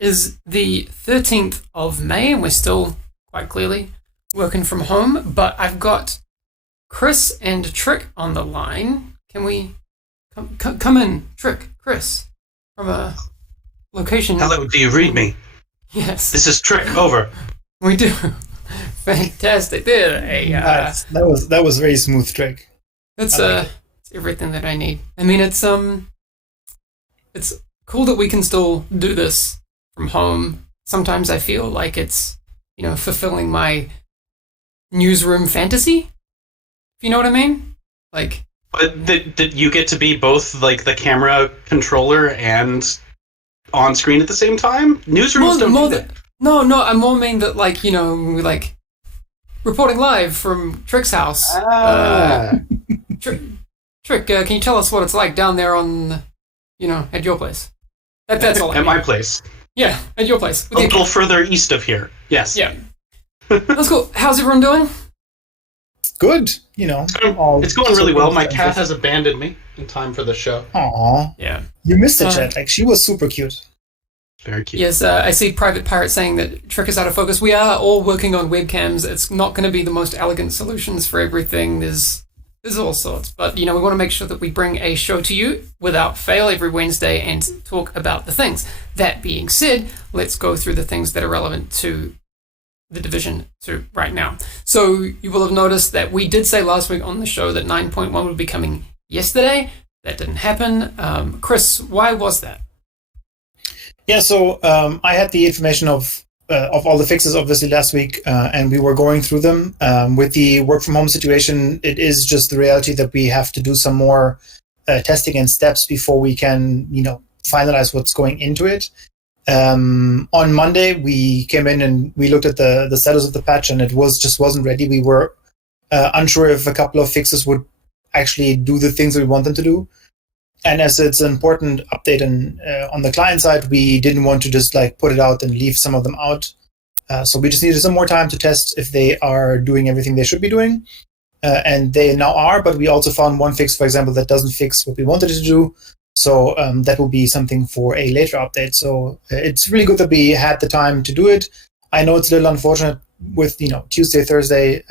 is the 13th of May, and we're still quite clearly working from home, but I've got Chris and Trick on the line. Can we come in, Trick, Chris, from a location? Hello, do you read me? Yes. This is Trick, over. We do. Fantastic. There, Nice. That was very smooth, Trick. It's everything that I need. I mean, it's cool that we can still do this from home. Sometimes I feel like it's, fulfilling my newsroom fantasy. If you know what I mean? Like, But did you get to be both like the camera controller and on screen at the same time? Newsrooms don't do that. No, I more mean that, like, like reporting live from Trick's house. Trick, can you tell us what it's like down there on, at your place? That's all. At my place. Yeah, at your place. A little further east of here. Yes. Yeah. That's cool. How's everyone doing? Good, It's going really well. My cat has abandoned me in time for the show. Aw. Yeah. You missed the chat. Like, she was super cute. Very cute. Yes, I see Private Pirate saying that Trick is out of focus. We are all working on webcams. It's not going to be the most elegant solutions for everything. There's all sorts. But, we want to make sure that we bring a show to you without fail every Wednesday and talk about the things. That being said, let's go through the things that are relevant to the Division 2 right now. So you will have noticed that we did say last week on the show that 9.1 would be coming yesterday. That didn't happen. Chris, why was that? Yeah, so I had the information of all the fixes, obviously, last week, and we were going through them. With the work from home situation, it is just the reality that we have to do some more testing and steps before we can, finalize what's going into it. On Monday, we came in and we looked at the status of the patch, and it wasn't ready. We were unsure if a couple of fixes would actually do the things that we want them to do. And as it's an important update on the client side, we didn't want to just put it out and leave some of them out. So we just needed some more time to test if they are doing everything they should be doing. And they now are, but we also found one fix, for example, that doesn't fix what we wanted it to do. So that will be something for a later update. So it's really good that we had the time to do it. I know it's a little unfortunate with Tuesday, Thursday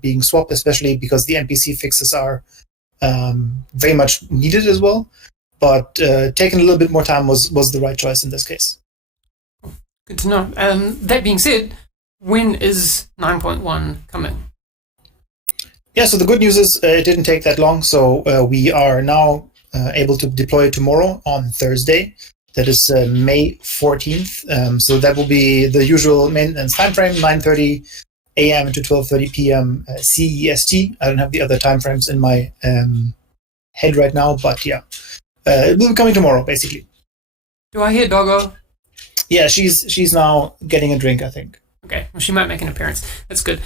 being swapped, especially because the NPC fixes are very much needed as well. But taking a little bit more time was the right choice in this case. Good to know. That being said, when is 9.1 coming? Yeah, so the good news is it didn't take that long. So we are now able to deploy tomorrow on Thursday. That is May 14th. So that will be the usual maintenance time frame, 9:30 a.m. to 12:30 p.m. CEST. I don't have the other time frames in my head right now, but yeah. It will be coming tomorrow, basically. Do I hear Doggo? Yeah, she's now getting a drink, I think. Okay, well, she might make an appearance. That's good.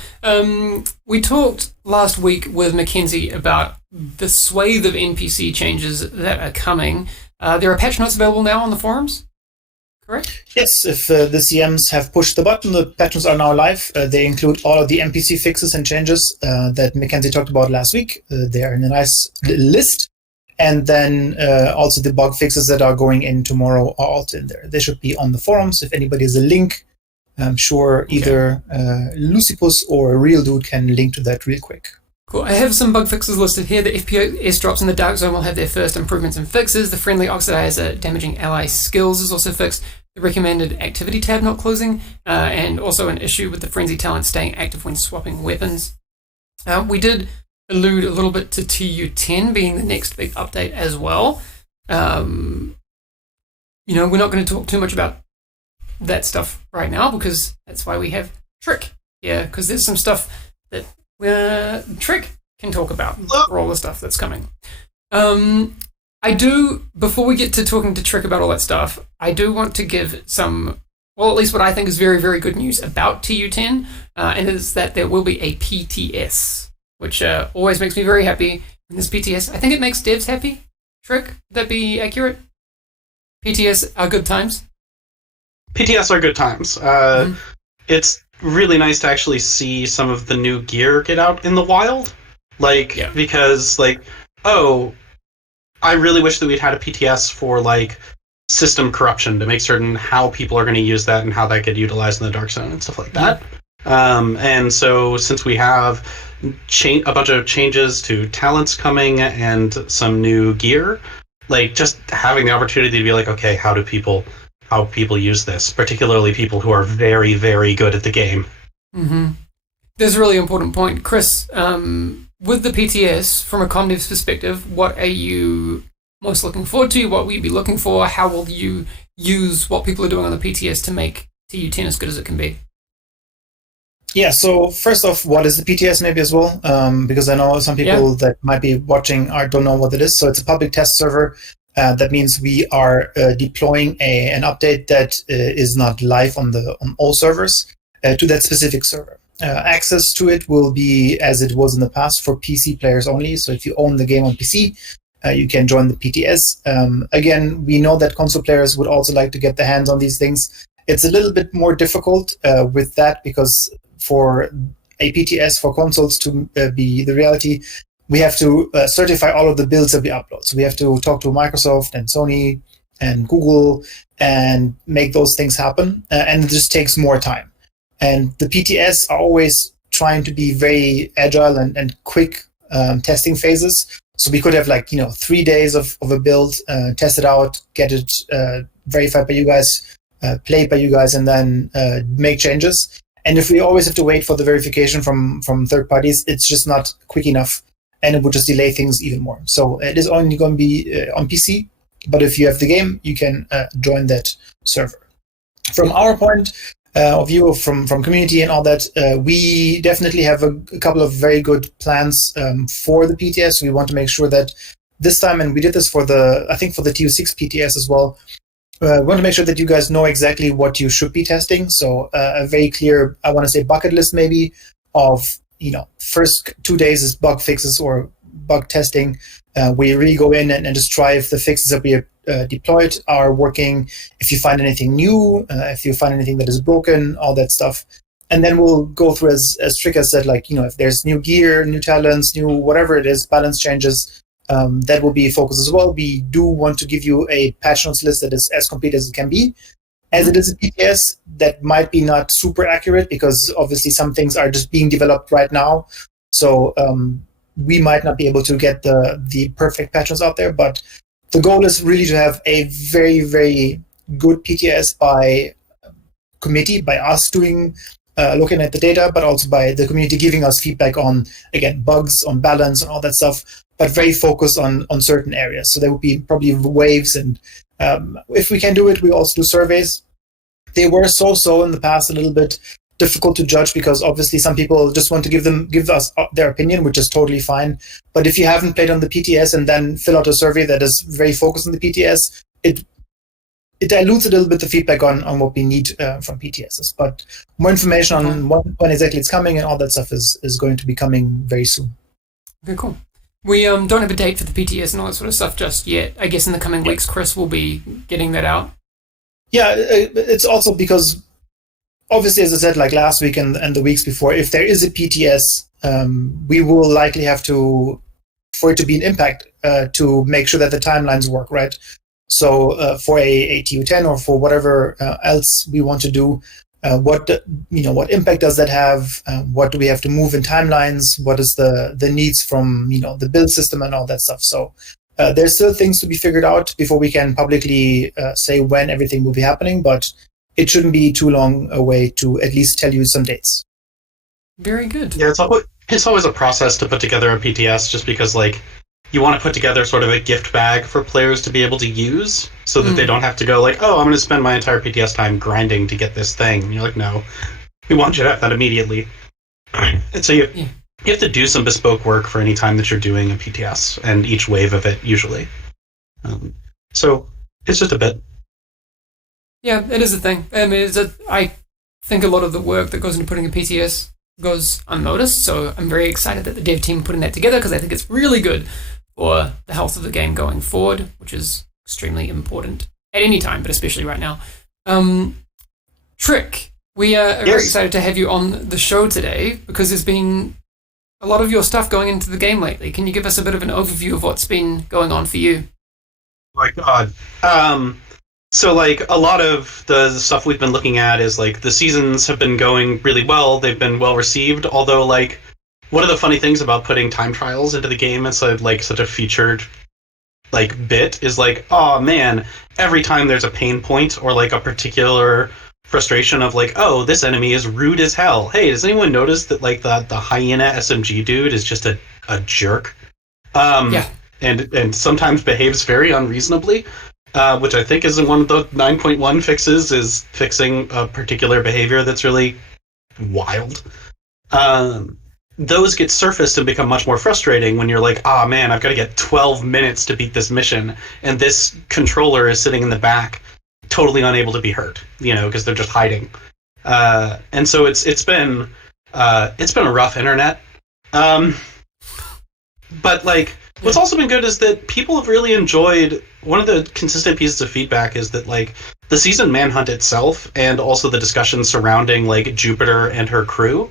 We talked last week with Mackenzie about the swathe of NPC changes that are coming. There are patch notes available now on the forums, correct? Yes, if the CMs have pushed the button, the patch notes are now live. They include all of the NPC fixes and changes that Mackenzie talked about last week. They are in a nice list. And then also the bug fixes that are going in tomorrow are also in there. They should be on the forums. If anybody has a link, I'm sure either Lucipus or Real Dude can link to that real quick. Cool. I have some bug fixes listed here. The FPS drops in the Dark Zone will have their first improvements and fixes. The friendly oxidizer damaging ally skills is also fixed. The recommended activity tab not closing, and also an issue with the frenzy talent staying active when swapping weapons. We did allude a little bit to TU10 being the next big update as well. We're not going to talk too much about that stuff right now because that's why we have Trick here, because there's some stuff that Trick can talk about for all the stuff that's coming. Before we get to talking to Trick about all that stuff, I do want to give some, well, at least what I think is very, very good news about TU10, and it is that there will be a PTS, which always makes me very happy. And this PTS, I think it makes devs happy. Trick, would that be accurate? PTS are good times? PTS are good times. It's really nice to actually see some of the new gear get out in the wild. Because, I really wish that we'd had a PTS for, system corruption to make certain how people are going to use that and how that get utilized in the Dark Zone and stuff like that. And so since we have a bunch of changes to talents coming and some new gear, like just having the opportunity to be like, okay, how people use this, particularly people who are very, very good at the game. Mm-hmm. There's a really important point. Chris, with the PTS, from a Comdev's perspective, what are you most looking forward to? What will you be looking for? How will you use what people are doing on the PTS to make TU10 as good as it can be? Yeah, so first off, what is the PTS maybe as well? Because I know some people that might be watching don't know what it is. So it's a public test server. That means we are deploying an update that is not live on all servers to that specific server. Access to it will be as it was in the past for PC players only. So if you own the game on PC, you can join the PTS. Again, we know that console players would also like to get their hands on these things. It's a little bit more difficult with that because for a PTS for consoles to be the reality, we have to certify all of the builds that we upload. So we have to talk to Microsoft and Sony and Google and make those things happen. And it just takes more time. And the PTS are always trying to be very agile and quick testing phases. So we could have 3 days of a build, test it out, get it verified by you guys, played by you guys, and then make changes. And if we always have to wait for the verification from third parties, it's just not quick enough, and it would just delay things even more. So it is only going to be on PC, but if you have the game, you can join that server. From our point of view, from community and all that, we definitely have a couple of very good plans for the PTS. We want to make sure that this time, and we did this for the TU6 PTS as well, we want to make sure that you guys know exactly what you should be testing. So a very clear, I want to say, bucket list maybe of, first 2 days is bug fixes or bug testing. We really go in and just try if the fixes that we have deployed are working, if you find anything new, if you find anything that is broken, all that stuff. And then we'll go through, as Trick has said, if there's new gear, new talents, new whatever it is, balance changes, that will be a focus as well. We do want to give you a patch notes list that is as complete as it can be. As it is a PTS, that might be not super accurate because obviously some things are just being developed right now. So we might not be able to get the perfect patch notes out there, but the goal is really to have a very, very good PTS by committee, by us doing looking at the data, but also by the community giving us feedback on, again, bugs, on balance, and all that stuff, but very focused on certain areas. So there would be probably waves, and if we can do it, we also do surveys. They were so in the past, a little bit difficult to judge because obviously some people just want to give us their opinion, which is totally fine. But if you haven't played on the PTS and then fill out a survey that is very focused on the PTS, it dilutes a little bit the feedback on what we need from PTSs. But more information on when exactly it's coming and all that stuff is going to be coming very soon. Okay, cool. We don't have a date for the PTS and all that sort of stuff just yet. I guess in the coming weeks, Chris will be getting that out. Yeah, it's also because obviously, as I said, like last week and the weeks before, if there is a PTS, we will likely have to, for it to be an impact, to make sure that the timelines work, right? So for a TU10 or for whatever else we want to do, what impact does that have? What do we have to move in timelines? What is the needs from the build system and all that stuff? So there's still things to be figured out before we can publicly say when everything will be happening, but it shouldn't be too long away to at least tell you some dates. Very good. Yeah, it's always a process to put together a PTS, just because you want to put together sort of a gift bag for players to be able to use, so that they don't have to go I'm going to spend my entire PTS time grinding to get this thing. And you're like, no, we want you to have that immediately. And so you have to do some bespoke work for any time that you're doing a PTS, and each wave of it usually. So it's just a bit. Yeah, it is a thing. I mean, I think a lot of the work that goes into putting a PTS goes unnoticed, so I'm very excited that the dev team are putting that together because I think it's really good for the health of the game going forward, which is extremely important at any time, but especially right now. Trick, we are very excited to have you on the show today because there's been a lot of your stuff going into the game lately. Can you give us a bit of an overview of what's been going on for you? Oh my God. So, like, a lot of the stuff we've been looking at is, like, the seasons have been going really well. They've been well received. Although, like, one of the funny things about putting time trials into the game as, like, such a featured, like, bit is, like, oh, man, every time there's a pain point or, like, a particular frustration of, like, oh, this enemy is rude as hell. Hey, does anyone notice that, like, the hyena SMG dude is just a jerk? Yeah. And sometimes behaves very unreasonably. Which I think is one of the 9.1 fixes, is fixing a particular behavior that's really wild. Those get surfaced and become much more frustrating when you're like, ah, man, I've got to get 12 minutes to beat this mission, and this controller is sitting in the back, totally unable to be hurt, because they're just hiding. And so it's been a rough internet. But, like, what's also been good is that people have really enjoyed. One of the consistent pieces of feedback is that, like, the season Manhunt itself and also the discussion surrounding, like, Jupiter and her crew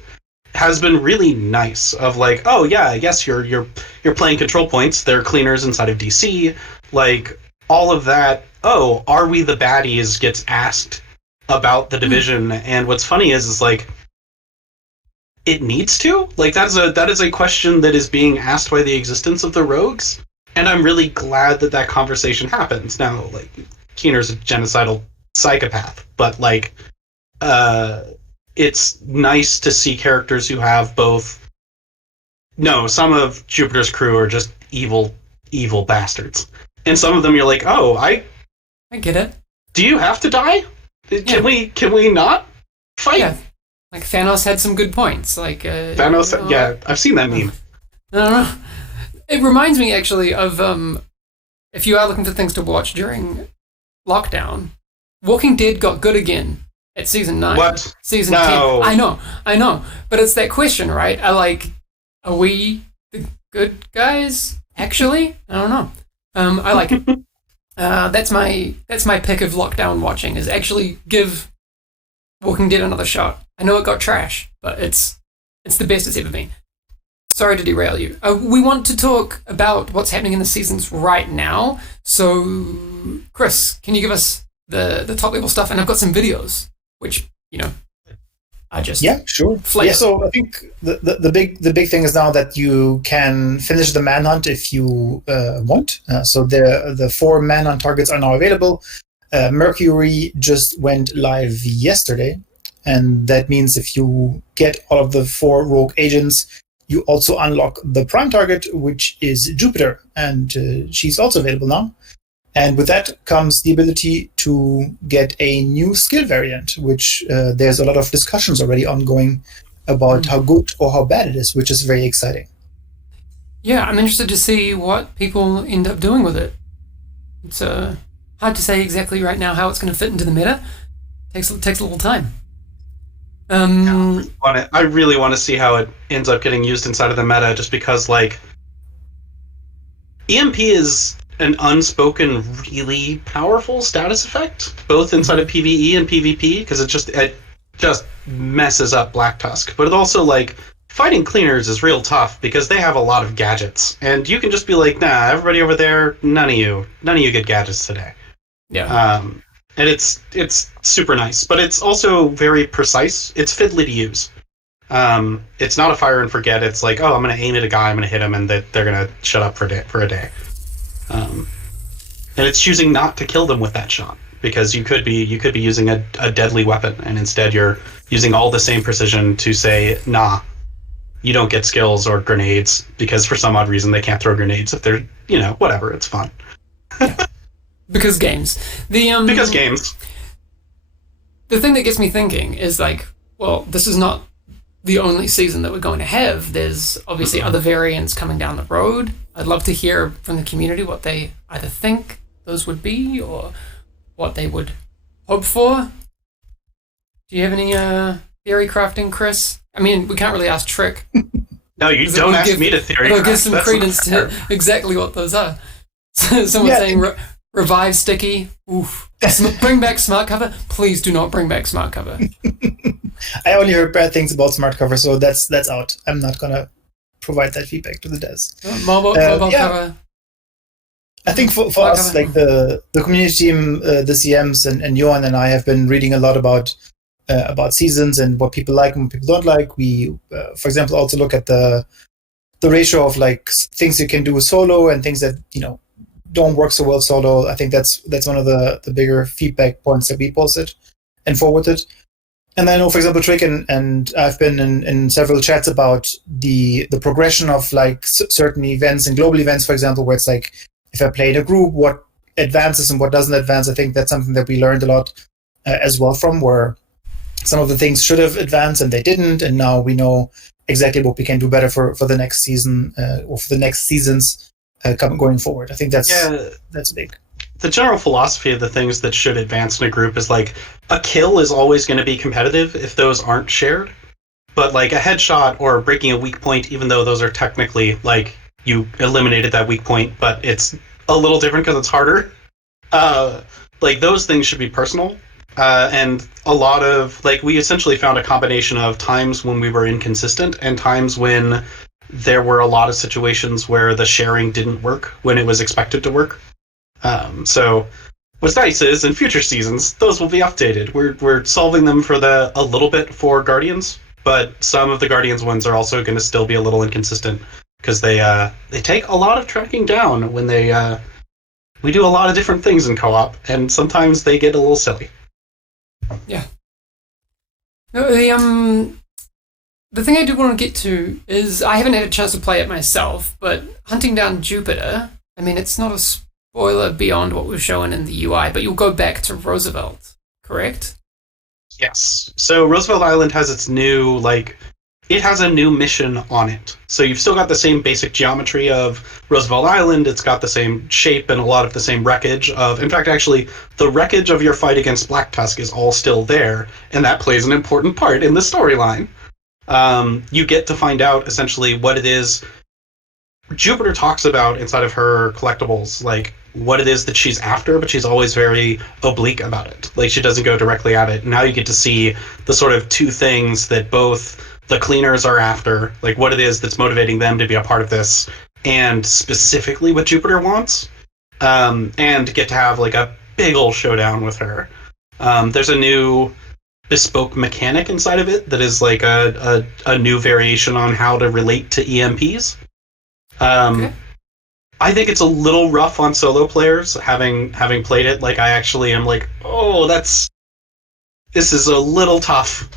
has been really nice. Of like, oh yeah, yes, you're playing control points. They're cleaners inside of DC. Like, all of that. Oh, are we the baddies? Gets asked about the division, and what's funny is like, it needs to. Like, that is a question that is being asked by the existence of the rogues. And I'm really glad that conversation happens. Now, like, Keener's a genocidal psychopath, but, like, it's nice to see characters who have both. No, some of Jupiter's crew are just evil bastards. And some of them you're like, oh, I get it. Do you have to die? Can we not fight? Yeah. Like, Thanos had some good points. Like, Thanos, yeah, I've seen that meme. I don't know. It reminds me, actually, of, if you are looking for things to watch during lockdown, Walking Dead got good again at season 9. What? Season No. 10. I know. But it's that question, right? Are we the good guys, actually? I don't know. I like it. That's my pick of lockdown watching, is actually give Walking Dead another shot. I know it got trash, but it's the best it's ever been. Sorry to derail you. We want to talk about what's happening in the seasons right now. So, Chris, can you give us the top level stuff? And I've got some videos, which, I just sure. flavor. Yeah, so I think the big thing is now that you can finish the manhunt if you want. So the 4 manhunt targets are now available. Mercury just went live yesterday, and that means if you get all of the 4 rogue agents, you also unlock the prime target, which is Jupiter, and she's also available now. And with that comes the ability to get a new skill variant, which there's a lot of discussions already ongoing about how good or how bad it is, which is very exciting. Yeah, I'm interested to see what people end up doing with it. It's hard to say exactly right now how it's going to fit into the meta. Takes a little time. I really want to see how it ends up getting used inside of the meta, just because, like, EMP is an unspoken, really powerful status effect, both inside of PvE and PvP, because it just messes up Black Tusk. But it also, like, fighting cleaners is real tough because they have a lot of gadgets, and you can just be like, nah, everybody over there, none of you get gadgets today. Yeah. And it's super nice, but it's also very precise. It's fiddly to use. It's not a fire and forget. It's like, oh, I'm going to aim at a guy, I'm going to hit him, and they're going to shut up for a day. And it's choosing not to kill them with that shot, because you could be using a deadly weapon, and instead you're using all the same precision to say, nah, you don't get skills or grenades, because for some odd reason they can't throw grenades if they're, whatever, it's fun. Because games. Because games. The thing that gets me thinking is, like, well, this is not the only season that we're going to have. There's obviously other variants coming down the road. I'd love to hear from the community what they either think those would be or what they would hope for. Do you have any theory crafting, Chris? I mean, we can't really ask Trick. No, you don't ask me to theory craft. It'll give some credence to exactly what those are. Someone saying revive Sticky. Oof. Bring back Smart Cover. Please do not bring back Smart Cover. I only heard bad things about Smart Cover, so that's out. I'm not gonna provide that feedback to the devs. Mobile cover. I think for us, like the community team, the CMs and Johan and I have been reading a lot about seasons and what people like and what people don't like. We, for example, also look at the ratio of like things you can do solo and things that don't work so well solo. I think that's one of the bigger feedback points that we posted and forwarded. And I know, for example, Trick and I've been in several chats about the progression of like certain events and global events, for example, where it's like, if I play in a group, what advances and what doesn't advance. I think that's something that we learned a lot as well from, where some of the things should have advanced and they didn't, and now we know exactly what we can do better for the next season or for the next seasons going forward. I think that's big. The general philosophy of the things that should advance in a group is like a kill is always going to be competitive if those aren't shared, but like a headshot or breaking a weak point, even though those are technically like you eliminated that weak point, but it's a little different because it's harder. Like those things should be personal. And a lot of like we essentially found a combination of times when we were inconsistent and times when there were a lot of situations where the sharing didn't work when it was expected to work. So what's nice is in future seasons those will be updated. We're solving them for a little bit for Guardians, but some of the Guardians ones are also going to still be a little inconsistent because they take a lot of tracking down when we do a lot of different things in co-op, and sometimes they get a little silly. Yeah. No, the thing I do want to get to is I haven't had a chance to play it myself, but hunting down Jupiter, I mean, it's not a spoiler beyond what was shown in the UI, but you'll go back to Roosevelt, correct? Yes. So Roosevelt Island has its new, it has a new mission on it. So you've still got the same basic geometry of Roosevelt Island. It's got the same shape and a lot of the same wreckage of... In fact, actually, the wreckage of your fight against Black Tusk is all still there, and that plays an important part in the storyline. You get to find out, essentially, what it is Jupiter talks about inside of her collectibles, like, what it is that she's after, but she's always very oblique about it. Like, she doesn't go directly at it. Now you get to see the sort of two things that both the cleaners are after, like what it is that's motivating them to be a part of this, and specifically what Jupiter wants, and get to have like a big old showdown with her. There's a new bespoke mechanic inside of it that is like a new variation on how to relate to EMPs. Okay. I think it's a little rough on solo players, having played it. Like, I actually am like, oh, this is a little tough.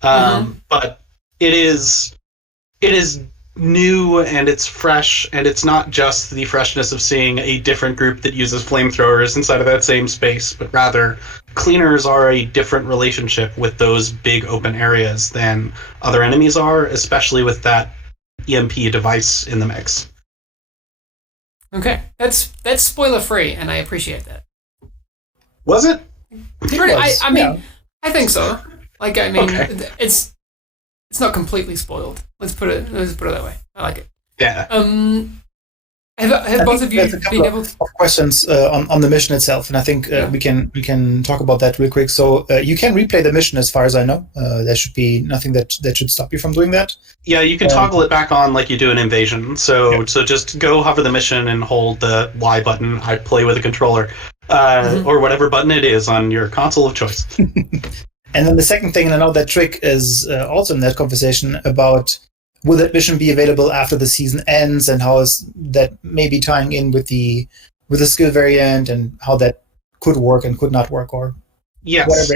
But it is new and it's fresh, and it's not just the freshness of seeing a different group that uses flamethrowers inside of that same space, but rather cleaners are a different relationship with those big open areas than other enemies are, especially with that EMP device in the mix. Okay, that's spoiler free, and I appreciate that. Was it? I mean, yeah. I think so. Like, I mean, Okay. It's not completely spoiled. Let's put it that way. I like it. Yeah. Have both of you been able to... questions on the mission itself, and I think we can talk about that real quick. So you can replay the mission, as far as I know. There should be nothing that should stop you from doing that. Yeah, you can toggle it back on like you do an Invasion. So just go hover the mission and hold the Y button. I play with a controller, or whatever button it is on your console of choice. And then the second thing, and I know that Trick is also in that conversation about, will that mission be available after the season ends, and how is that maybe tying in with the skill variant, and how that could work and could not work, or yes.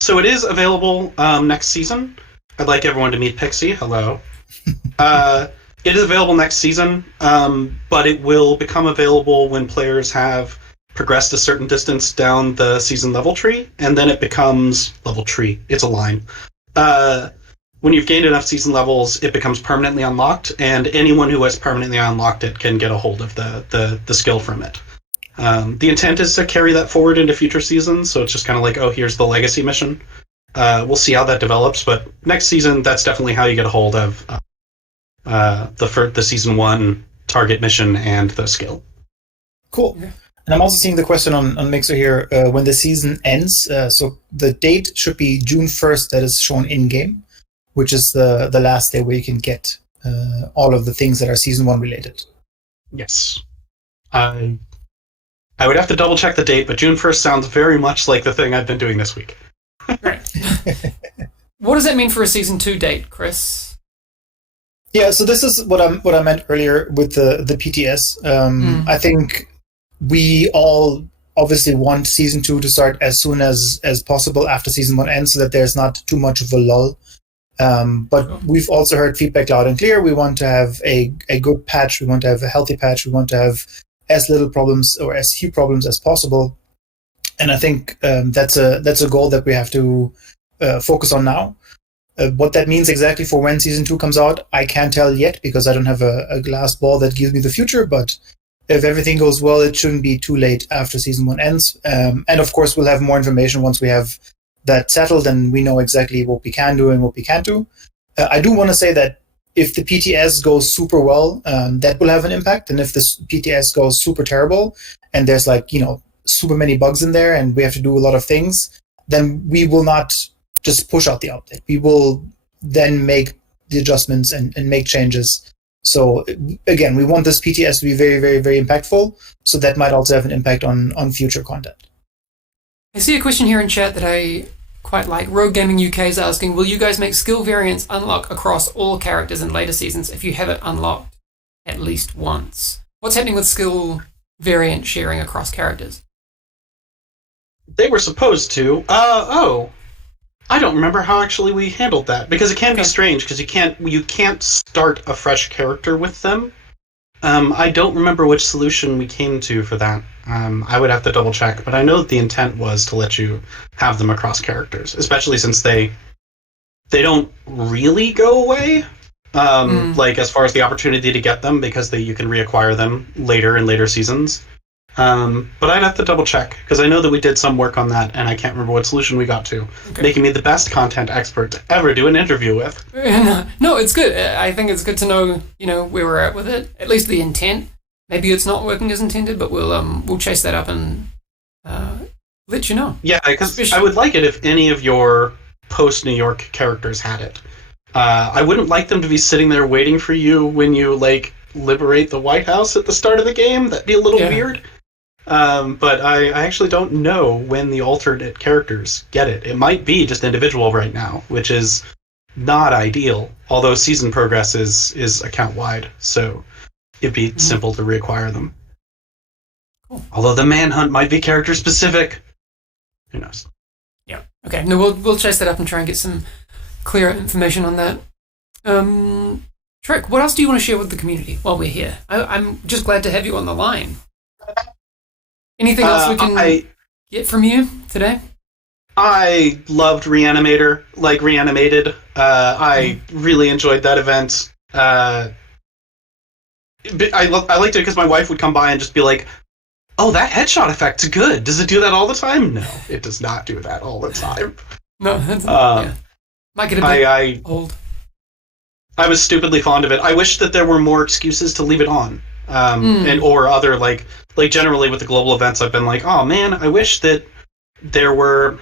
So it is available next season. I'd like everyone to meet Pixie. Hello. It is available next season, but it will become available when players have progressed a certain distance down the season level tree, and then it becomes level tree. It's a line. When you've gained enough season levels, it becomes permanently unlocked, and anyone who has permanently unlocked it can get a hold of the skill from it. The intent is to carry that forward into future seasons, so it's just kind of like, oh, here's the legacy mission. We'll see how that develops, but next season, that's definitely how you get a hold of the season 1 target mission and the skill. Cool. Yeah. And I'm also seeing the question on Mixer here, when the season ends. So the date should be June 1st, that is shown in-game, which is the last day where you can get all of the things that are season 1 related. Yes. I I would have to double check the date, but June 1st sounds very much like the thing I've been doing this week. Right. What does that mean for a season 2 date, Chris? Yeah, so this is what I meant earlier with the PTS. I think we all obviously want season 2 to start as soon as possible after season 1 ends, so that there's not too much of a lull. But we've also heard feedback loud and clear. We want to have a good patch. We want to have a healthy patch. We want to have as little problems or as few problems as possible. And I think that's a goal that we have to focus on now. What that means exactly for when season 2 comes out, I can't tell yet because I don't have a glass ball that gives me the future. But if everything goes well, it shouldn't be too late after season 1 ends. And of course, we'll have more information once we have that settled and we know exactly what we can do and what we can't do. I do want to say that if the PTS goes super well, that will have an impact. And if the PTS goes super terrible and there's super many bugs in there and we have to do a lot of things, then we will not just push out the update. We will then make the adjustments and make changes. So again, we want this PTS to be very, very, very impactful. So that might also have an impact on future content. I see a question here in chat that I quite like. Rogue Gaming UK is asking, will you guys make skill variants unlock across all characters in later seasons if you have it unlocked at least once? What's happening with skill variant sharing across characters? They were supposed to. I don't remember how actually we handled that, because it can be strange because you can't start a fresh character with them. I don't remember which solution we came to for that. I would have to double check, but I know that the intent was to let you have them across characters, especially since they don't really go away. As far as the opportunity to get them, because you can reacquire them later in later seasons. But I'd have to double check, because I know that we did some work on that, and I can't remember what solution we got to. Okay. Making me the best content expert to ever do an interview with. No, it's good. I think it's good to know, where we're at with it. At least the intent. Maybe it's not working as intended, but we'll chase that up and let you know. Yeah, because I would like it if any of your post-New York characters had it. I wouldn't like them to be sitting there waiting for you when you, liberate the White House at the start of the game. That'd be a little weird. But I actually don't know when the alternate characters get it. It might be just individual right now, which is not ideal, although season progress is account-wide, so it'd be simple to reacquire them. Cool. Although the manhunt might be character-specific. Who knows? Yeah. Okay, no, we'll chase that up and try and get some clearer information on that. Trick, what else do you want to share with the community while we're here? I'm just glad to have you on the line. Anything else we can get from you today? I loved Reanimator, Reanimated. I really enjoyed that event. I liked it because my wife would come by and just be like, "Oh, that headshot effect's good. Does it do that all the time?" No, it does not do that all the time. No, that's might get a bit old. I was stupidly fond of it. I wish that there were more excuses to leave it on. Or other, generally with the global events, I've been like, oh man, I wish that there were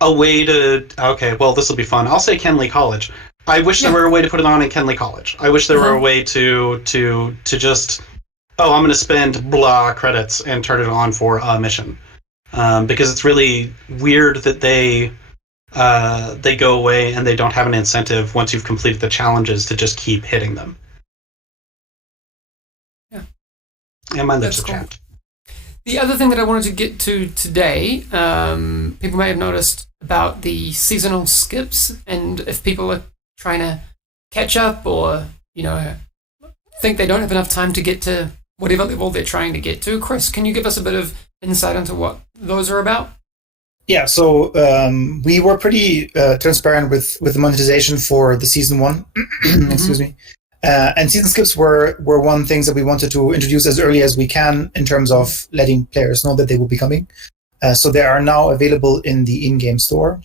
a way to, okay, well, this will be fun. I'll say Kenley College. I wish there were a way to put it on in Kenley College. I wish there were a way to just, I'm going to spend blah credits and turn it on for a mission. Because it's really weird that they go away and they don't have an incentive once you've completed the challenges to just keep hitting them. Yeah. And my lips are chapped. The other thing that I wanted to get to today, people may have noticed about the seasonal skips, and if people are trying to catch up or, think they don't have enough time to get to whatever level they're trying to get to. Chris, can you give us a bit of insight into what those are about? Yeah, so we were pretty transparent with the monetization for the season 1. Excuse me. And season skips were one things that we wanted to introduce as early as we can in terms of letting players know that they will be coming. So they are now available in the in-game store.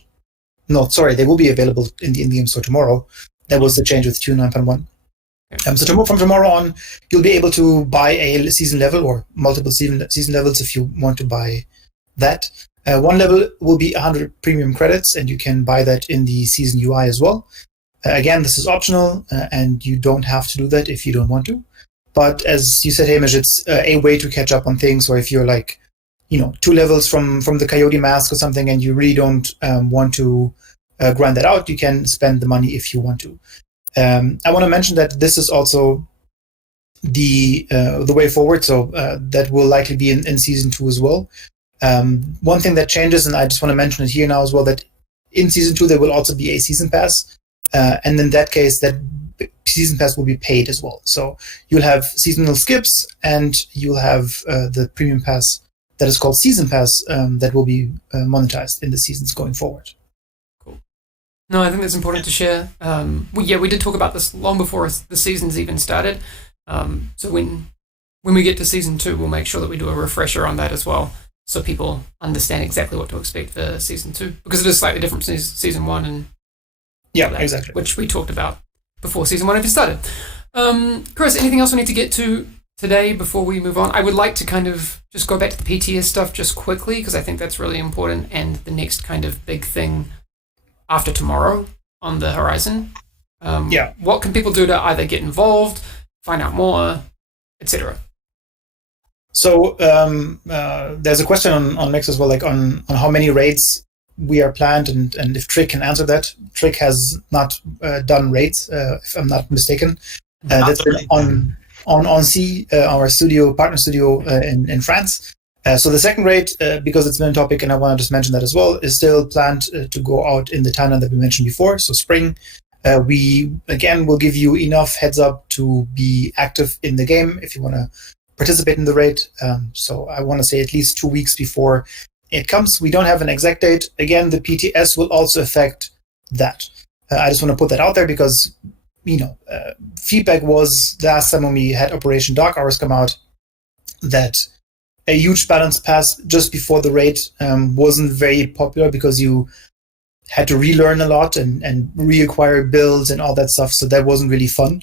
No, sorry, they will be available in the in-game store tomorrow. That was the change with 2.9.1. So from tomorrow on, you'll be able to buy a season level or multiple season levels if you want to buy that. One level will be 100 premium credits, and you can buy that in the season UI as well. Again, this is optional, and you don't have to do that if you don't want to. But as you said, Hamish, it's a way to catch up on things. Or if you're like, 2 levels from the Coyote Mask or something, and you really don't want to grind that out, you can spend the money if you want to. I want to mention that this is also the way forward, so that will likely be in season 2 as well. One thing that changes, and I just want to mention it here now as well, that in season 2 there will also be a season pass, and in that case, that season pass will be paid as well. So you'll have seasonal skips, and you'll have the premium pass that is called Season Pass that will be monetized in the seasons going forward. Cool. No, I think that's important to share. We did talk about this long before the seasons even started. So when we get to season 2, we'll make sure that we do a refresher on that as well, so people understand exactly what to expect for season 2, because it is slightly different from season 1 and exactly, which we talked about before season 1 even started. Chris, anything else we need to get to today before we move on? I would like to kind of just go back to the PTS stuff just quickly, because I think that's really important, and the next kind of big thing after tomorrow on the horizon. What can people do to either get involved, find out more, etc.? So there's a question on Mix as well, like on how many raids we are planned, and if Trick can answer that. Trick has not done raids, if I'm not mistaken. That's been on C, our partner studio in France. So the second raid, because it's been a topic, and I want to just mention that as well, is still planned to go out in the timeline that we mentioned before, so spring. We, again, will give you enough heads up to be active in the game if you want to participate in the raid. So I want to say at least 2 weeks before it comes. We don't have an exact date. Again, the PTS will also affect that. I just want to put that out there because, feedback was the last time when we had Operation Dark Hours come out that a huge balance pass just before the raid wasn't very popular, because you had to relearn a lot and reacquire builds and all that stuff. So that wasn't really fun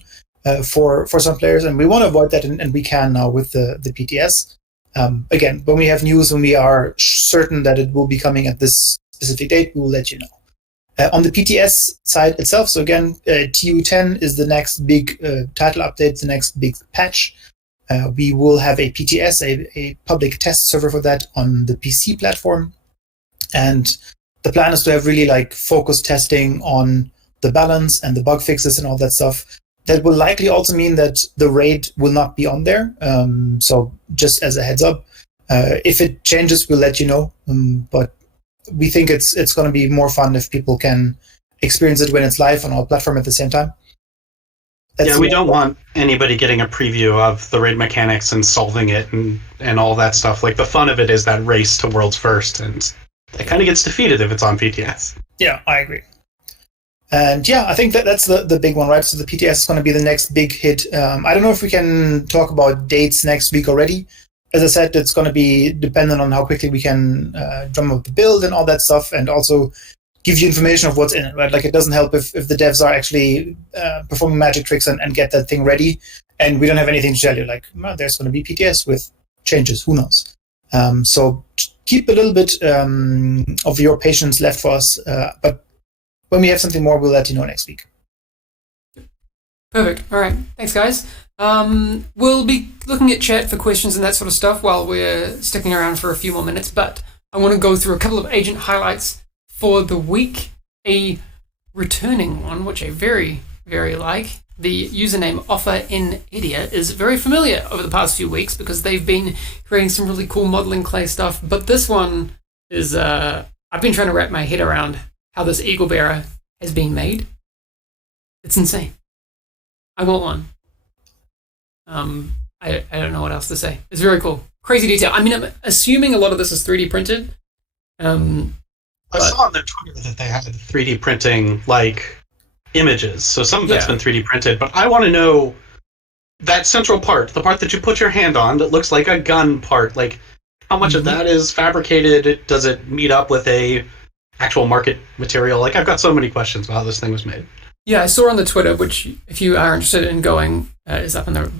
for some players, and we want to avoid that, and we can now with the PTS. Again, when we have news and we are certain that it will be coming at this specific date, we will let you know. On the PTS side itself, so again, TU10 is the next big title update, the next big patch. We will have a PTS, a public test server for that on the PC platform. And the plan is to have really focused testing on the balance and the bug fixes and all that stuff. That will likely also mean that the raid will not be on there. So just as a heads up, if it changes, we'll let you know. But we think it's going to be more fun if people can experience it when it's live on our platform at the same time. We don't want anybody getting a preview of the raid mechanics and solving it and all that stuff. The fun of it is that race to world's first, and it kind of gets defeated if it's on PTS. Yeah, I agree. And I think that's the big one, right? So the PTS is going to be the next big hit. I don't know if we can talk about dates next week already. As I said, it's going to be dependent on how quickly we can drum up the build and all that stuff, and also give you information of what's in it, right? It doesn't help if the devs are actually performing magic tricks and get that thing ready, and we don't have anything to tell you. There's going to be PTS with changes. Who knows? So keep a little bit of your patience left for us, but when we have something more, we'll let you know next week. Perfect. All right. Thanks, guys. We'll be looking at chat for questions and that sort of stuff while we're sticking around for a few more minutes, but I want to go through a couple of agent highlights for the week. A returning one, which I very, very like. The username OfferInIdia is very familiar over the past few weeks because they've been creating some really cool modeling clay stuff, but this one is, I've been trying to wrap my head around how this eagle bearer has been made. It's insane. I want one. I don't know what else to say. It's very cool. Crazy detail. I mean, I'm assuming a lot of this is 3D printed. I saw on their Twitter that they had 3D printing images. So some of it's been 3D printed, but I want to know that central part, the part that you put your hand on that looks like a gun part. How much of that is fabricated? Does it meet up with a actual market material? I've got so many questions about how this thing was made. Yeah, I saw on the Twitter, which if you are interested in going, is up in the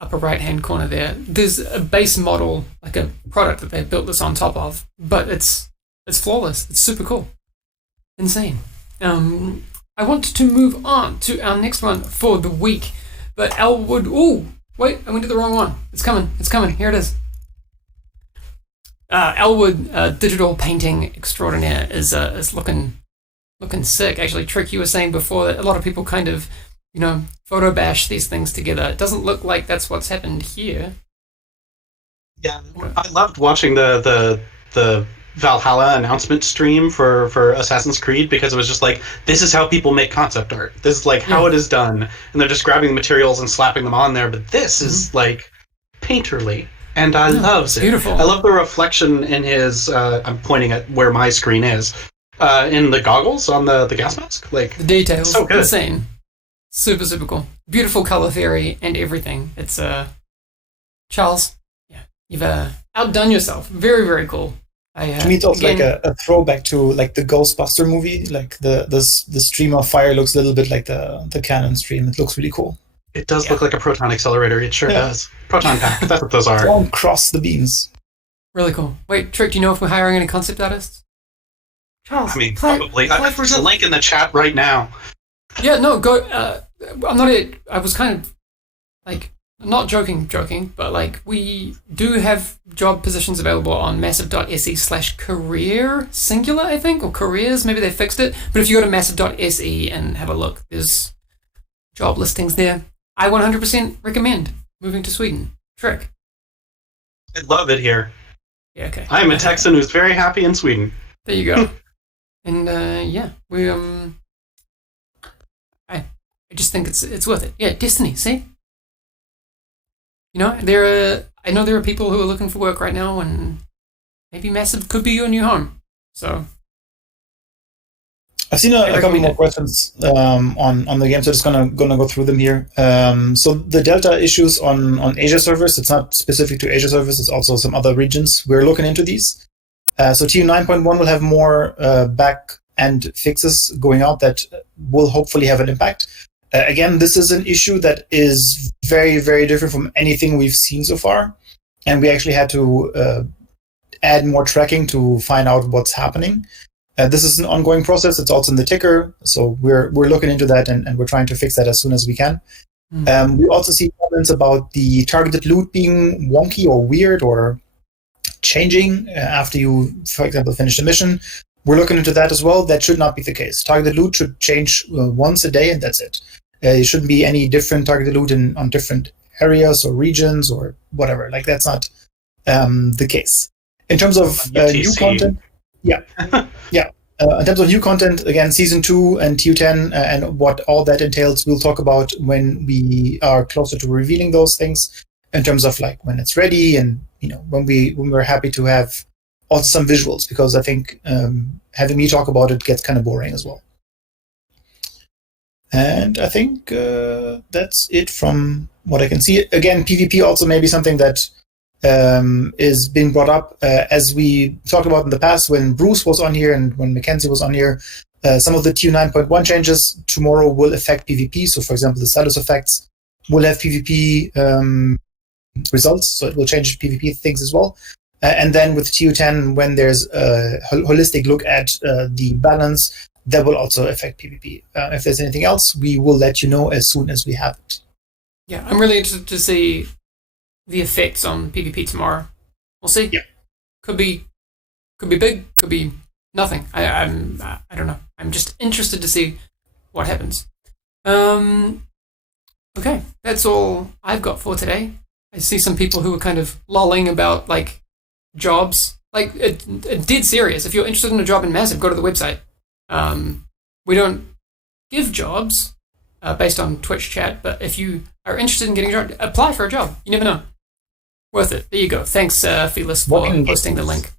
upper right-hand corner there. There's a base model, a product that they built this on top of, but it's flawless. It's super cool. Insane. I want to move on to our next one for the week, but Elwood, Wait, I went to the wrong one. It's coming. It's coming. Here it is. Elwood, digital painting extraordinaire, is looking sick. Actually, Trick, you were saying before that a lot of people kind of, photo bash these things together. It doesn't look like that's what's happened here. Yeah, I loved watching the Valhalla announcement stream for Assassin's Creed, because it was just like, this is how people make concept art. This is like how it is done, and they're just grabbing the materials and slapping them on there. But this is like painterly, and I love it. Beautiful. I love the reflection in his. I'm pointing at where my screen is, in the goggles on the gas mask. Like the details, so good. Insane, super cool, beautiful color theory and everything. It's Charles, you've outdone yourself. Very cool. To me, it's also like a throwback to like the Ghostbuster movie. Like the stream of fire looks a little bit like the Canon stream. It looks really cool. It does look like a proton accelerator. It sure does. Proton pack. That's what those are. Don't cross the beams. Really cool. Wait, Trick, do you know if we're hiring any concept artists? Charles, I mean, probably. There's a link in the chat right now. Yeah, no, go. I'm not. I was kind of like not joking, but like we do have job positions available on massive.se/career singular, I think, or careers. Maybe they fixed it. But if you go to massive.se and have a look, there's job listings there. I 100% recommend moving to Sweden. Trick. I love it here. Yeah, okay. I am a Texan who's very happy in Sweden. There you go. And we I just think it's worth it. Yeah, Destiny. See. I know there are people who are looking for work right now, and maybe Massive could be your new home. So I've seen a couple more questions on the game, so just gonna go through them here. So the Delta issues on Asia servers, it's not specific to Asia servers, it's also some other regions. We're looking into these. So TU 9.1 will have more back-end fixes going out that will hopefully have an impact. Again, this is an issue that is very, very different from anything we've seen so far. And we actually had to add more tracking to find out what's happening. This is an ongoing process. It's also in the ticker. So we're looking into that, and we're trying to fix that as soon as we can. We also see comments about the targeted loot being wonky or weird or changing after you, for example, finish a mission. We're looking into that as well. That should not be the case. Targeted loot should change once a day, and that's it. It shouldn't be any different targeted loot on different areas or regions or whatever. Like, that's not the case. In terms of new content, in terms of new content, again, Season 2 and TU10 and what all that entails, we'll talk about when we are closer to revealing those things, in terms of like when it's ready and when we're happy to have also some visuals, because I think having me talk about it gets kind of boring as well. And I think that's it from what I can see. Again, PvP also may be something that is being brought up. As we talked about in the past when Bruce was on here and when Mackenzie was on here, some of the TU 9.1 changes tomorrow will affect PvP. So, for example, the status effects will have PvP results, so it will change PvP things as well. And then with TU10, when there's a holistic look at the balance, that will also affect PvP. If there's anything else, we will let you know as soon as we have it. Yeah, I'm really interested to see the effects on PvP tomorrow. We'll see. Yeah. Could be big, could be nothing. I don't know. I'm just interested to see what happens. Okay, that's all I've got for today. I see some people who are kind of lolling about like jobs. Like, dead serious. If you're interested in a job in Massive, go to the website. We don't give jobs based on Twitch chat, but if you are interested in getting a job, apply for a job. You never know. Worth it. There you go. Thanks, Felis, for posting the link.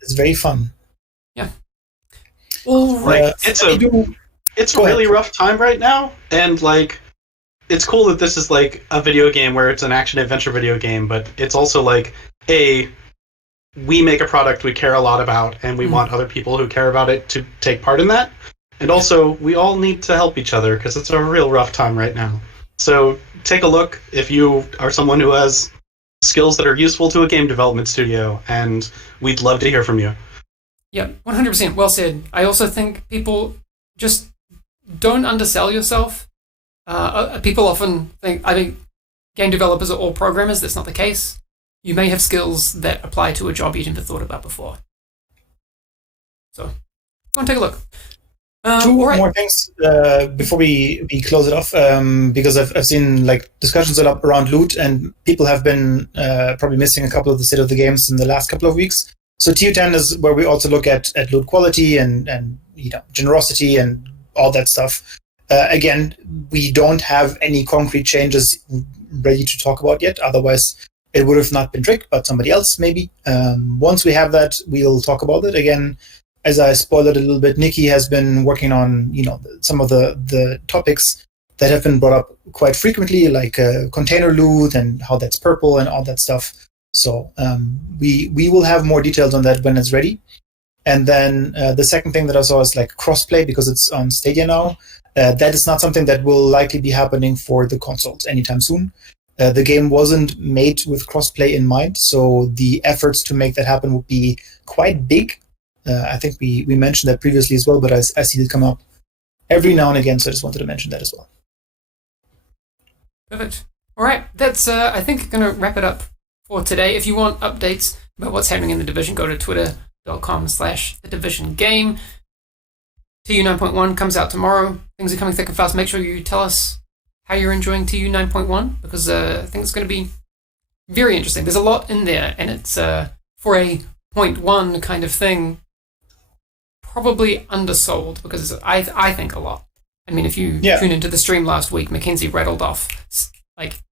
It's very fun. Yeah. All right. It's a really rough time right now, and like, it's cool that this is like a video game where it's an action adventure video game, but it's also like we make a product we care a lot about, and we want other people who care about it to take part in that. And also, we all need to help each other because it's a real rough time right now. So take a look if you are someone who has skills that are useful to a game development studio, and we'd love to hear from you. Yeah, 100%. Well said. I also think people just don't undersell yourself. People often think, I think game developers are all programmers. That's not the case. You may have skills that apply to a job you'd never thought about before. So, go and take a look. Two all more things before we close it off, because I've seen like discussions a lot around loot, and people have been probably missing a couple of the state of the games in the last couple of weeks. So TU10 is where we also look at loot quality and generosity and all that stuff. Again, we don't have any concrete changes ready to talk about yet. Otherwise, it would have not been Trick, but somebody else maybe. Once we have that, we'll talk about it again. As I spoiled it a little bit, Nikki has been working on, some of the topics that have been brought up quite frequently, like container loot and how that's purple and all that stuff. So we will have more details on that when it's ready. And then the second thing that I saw is like crossplay, because it's on Stadia now. That is not something that will likely be happening for the consoles anytime soon. The game wasn't made with crossplay in mind, so the efforts to make that happen would be quite big. I think we mentioned that previously as well, but I see it come up every now and again, so I just wanted to mention that as well. Perfect. All right, that's, I think, going to wrap it up for today. If you want updates about what's happening in The Division, go to twitter.com/thedivisiongame. TU 9.1 comes out tomorrow. Things are coming thick and fast. Make sure you tell us how you're enjoying TU 9.1, because I think it's going to be very interesting. There's a lot in there, and it's, for a 0.1 kind of thing, probably undersold, because I think a lot. I mean, if you tune into the stream last week, Mackenzie rattled off like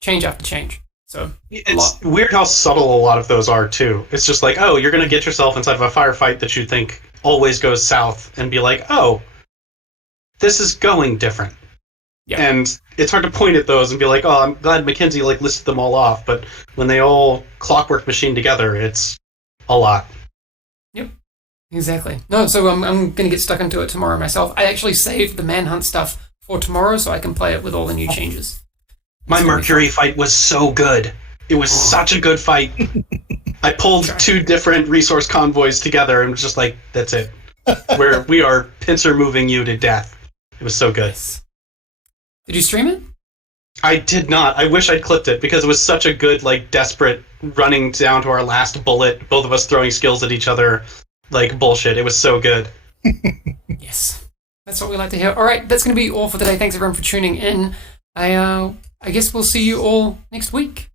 change after change. So it's weird how subtle a lot of those are too. It's just like, oh, you're going to get yourself inside of a firefight that you think always goes south, and be like, oh, this is going different. Yeah. And it's hard to point at those and be like, oh, I'm glad Mackenzie listed them all off. But when they all clockwork machine together, it's a lot. Yep. Exactly. No, so I'm going to get stuck into it tomorrow myself. I actually saved the Manhunt stuff for tomorrow so I can play it with all the new changes. My Mercury fight was so good. It was such a good fight. I pulled two different resource convoys together and was just like, that's it. We are pincer moving you to death. It was so good. Nice. Did you stream it? I did not. I wish I'd clipped it, because it was such a good, desperate running down to our last bullet, both of us throwing skills at each other. Bullshit. It was so good. Yes. That's what we like to hear. All right, that's going to be all for today. Thanks, everyone, for tuning in. I guess we'll see you all next week.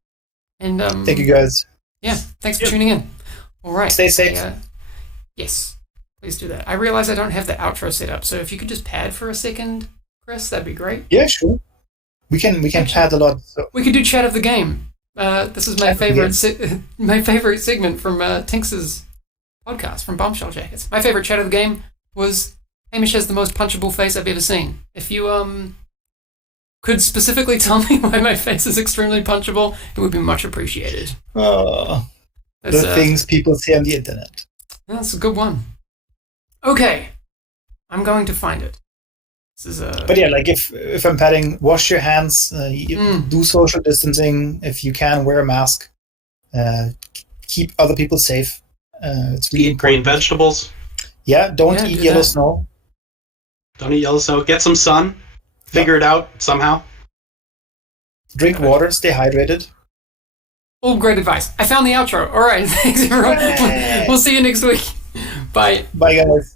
And thank you, guys. Yeah, thanks for tuning in. All right. Stay safe. Yes, please do that. I realize I don't have the outro set up, so if you could just pad for a second, Chris, that'd be great. Yeah, sure. We can pad a lot. So. We could do chat of the game. This is my favorite segment from Tinks's podcast from Bombshell Jackets. My favorite chat of the game was Hamish has the most punchable face I've ever seen. If you could specifically tell me why my face is extremely punchable, it would be much appreciated. The things people say on the internet. That's a good one. Okay, I'm going to find it. This is But yeah, if I'm padding, wash your hands, do social distancing. If you can, wear a mask. Keep other people safe. It's really Eat green vegetables. Yeah, don't eat yellow snow. Don't eat yellow snow. Get some sun. Figure it out somehow. Drink water. Stay hydrated. All great advice. I found the outro. All right. Thanks, everyone. We'll see you next week. Bye. Bye, guys.